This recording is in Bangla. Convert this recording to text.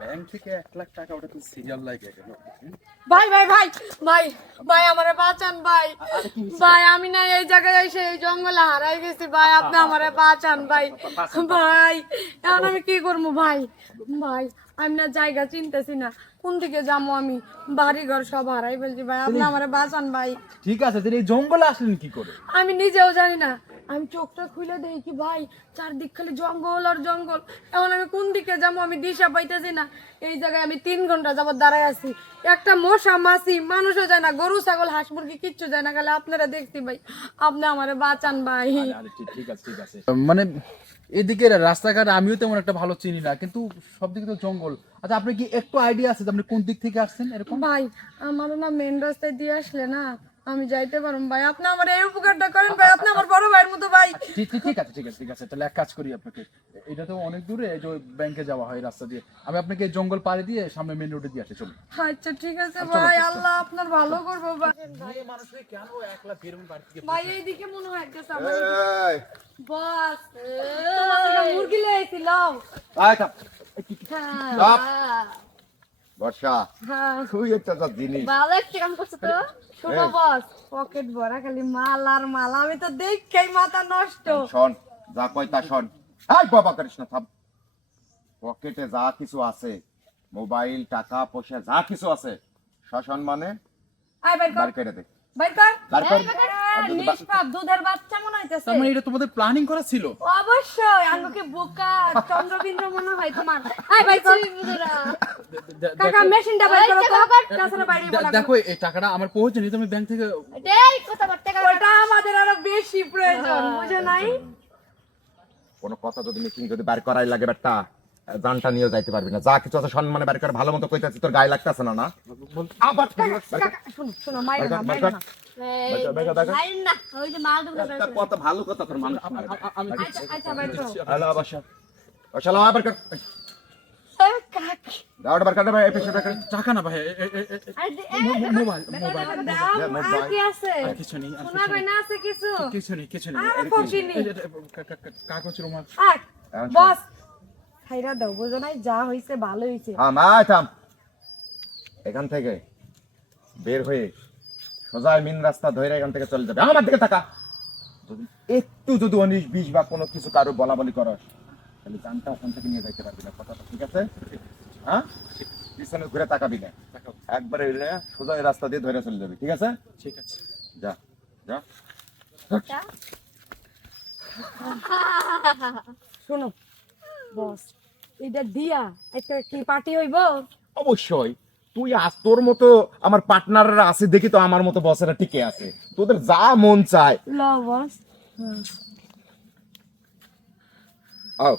ব্যাংক থেকে 1 লাখ টাকা ওটা তো সিরিয়াল লাগে গেল। ভাই ভাই ভাই ভাই ভাই আমারে বাঁচান ভাই। ভাই আমি না এই জায়গায় এসে এই জঙ্গলে হারাই গেছি ভাই, আপনি আমারে বাঁচান ভাই। ভাই এখন আমি কি করবো ভাই? ভাই আমি না জায়গা চিনতেছি না, কোন দিকে যাবো আমি, বাড়ি ঘর সব হারাই ফেলছি ভাই, আপনি আমারে বাঁচান ভাই। ঠিক আছে, তুই এই জঙ্গলে আসলেন কি করে? আমি নিজেও জানি না, আমি চোখটা খুলে দেখি ভাই চারদিক খালি জঙ্গল আর জঙ্গল, এখন আমি কোন দিকে যাবো আমি দিশা পাইতেছি না। এই জায়গায় আমি 3 ঘন্টা যাবত দাঁড়ায় আছি, একটা মশা মাছি মানুষও যায় না, গরু ছাগল হাঁস মুরগি কিচ্ছু যায় না, খালি আপনারা দেখছি ভাই, আপনি আমারে বাঁচান ভাই। আরে ঠিক আছে ঠিক আছে, মানে এদিকে রাস্তাঘাট আমিও তেমন একটা ভালো চিনি না, কিন্তু সব দিকে তো জঙ্গল। আচ্ছা, আপনি কি একটু আইডিয়া আছে যে আপনি কোন দিক থেকে আসছেন এরকম? ভাই আমারও না মেন রাস্তায় দিয়ে আসলে না আমি যাইতে পারুম ভাই, আপনি আমার এই উপকারটা করেন ভাই, আপনি আমার বড় ভাইয়ের মতো ভাই। ঠিক আছে ঠিক আছে ঠিক আছে, তাহলে এক কাজ করি, আপনাকে এটা তো অনেক দূরে, এই যে ব্যাংকে যাওয়া হয় রাস্তা দিয়ে, আমি আপনাকে এই জঙ্গল পাড়ি দিয়ে সামনে মেন রোডে দিয়ে আসি, চলুন। আচ্ছা ঠিক আছে ভাই, আল্লাহ আপনার ভালো করবো ভাই। কেন একলা বেরোন বাড়ি থেকে? ভাই এইদিকে মনে হয় একটা সামান বস তোমার থেকে মুরগি লইছিলাম। বর্ষা হ্যাঁ তুই একটা যা জিনিস ভালো একটা কাম করছো তো। শোনো বস, পকেট ভরা খালি মাল আর মাল, আমি তো দেখেই মাথা নষ্ট। শোন, যা কই তা শোন। এই বাবা করিস না, থাম। পকেটে যা কিছু আছে, মোবাইল টাকা পয়সা যা কিছু আছে, সম্মানে আই ভাই বার কর, করে দে। ভাই কর, বার কর। নিষ্পাপ দুধের বাচ্চা মনে হইতেছে। তার মানে এটা তোমাদের প্ল্যানিং করা ছিল? অবশ্যই আমাকে বোকা চন্দ্রবিন্দু মনে হয় তোমার। আই ভাই কর কাকা, মেশিনটা বাইর করো তো, তাছাড়া বাইরে বলা। দেখো এই টাকাটা আমার পৌঁছেনি, তুমি ব্যাংক থেকে এই কথা বলতে ওটা আমাদের আরো বেশি প্রয়োজন, বুঝে নাই? কোনো কথা যদি মিটিং যদি বার করাই লাগে বেটা, জানটা নিয়ে যাইতে পারবি না। যা কিছু আছে সম্মানে বার করে, ভালো মতো কইতাছি, তোর গায়ে লাগতাছে না? না আবার কাকা শুনো শুনো, মাইরো না মাইরো না। মাইন না, ওই যে মাল দুটো কত ভালো কথা তোর মানুষ। আমি আচ্ছা আচ্ছা ভাই তো হ্যালো বর্ষা, বর্ষা লাও বার কর, কাকা দাওড় বার কর ভাই, এই পেছনে বার কর। টাকা না ভাই, মোবাইল মোবাইল দাও, আর কি আছে? কিছু নেই, আর সোনা গয়না আছে কিছু? কিছু নেই কিছু নেই, আর খুশিনি। এই যে কাগজ রুমাল। বস খাইরা দাও, বুঝো নাই? যা হইছে ভালো হইছে। হ্যাঁ মা থাম, এখান থেকে বের হয়ে সোজা মিন রাস্তা ধরে এখান থেকে চলে যাবে। আমার দিকে তাকা, যদি একটু যদি 19-20 বা কোনো কিছু কারো বলা বলি করস, তাহলে জানটা ওখান থেকে নিয়ে যাইতে পারবি না। কথাটা ঠিক আছে? হ্যাঁ, পিছনে ঘুরে তাকাবি না, একবারে সোজা এই রাস্তা দিয়ে ধরে চলে যাবি, ঠিক আছে? ঠিক আছে। যা যা। শোনো বস, এটা দিয়া একটা কি পার্টি হইব? অবশ্যই, তুই আজ তোর মতো আমার পার্টনাররা আছে দেখি তো আমার মতো বসেরা টিকে আছে। তোদের যা মন চায় ল বস। আও।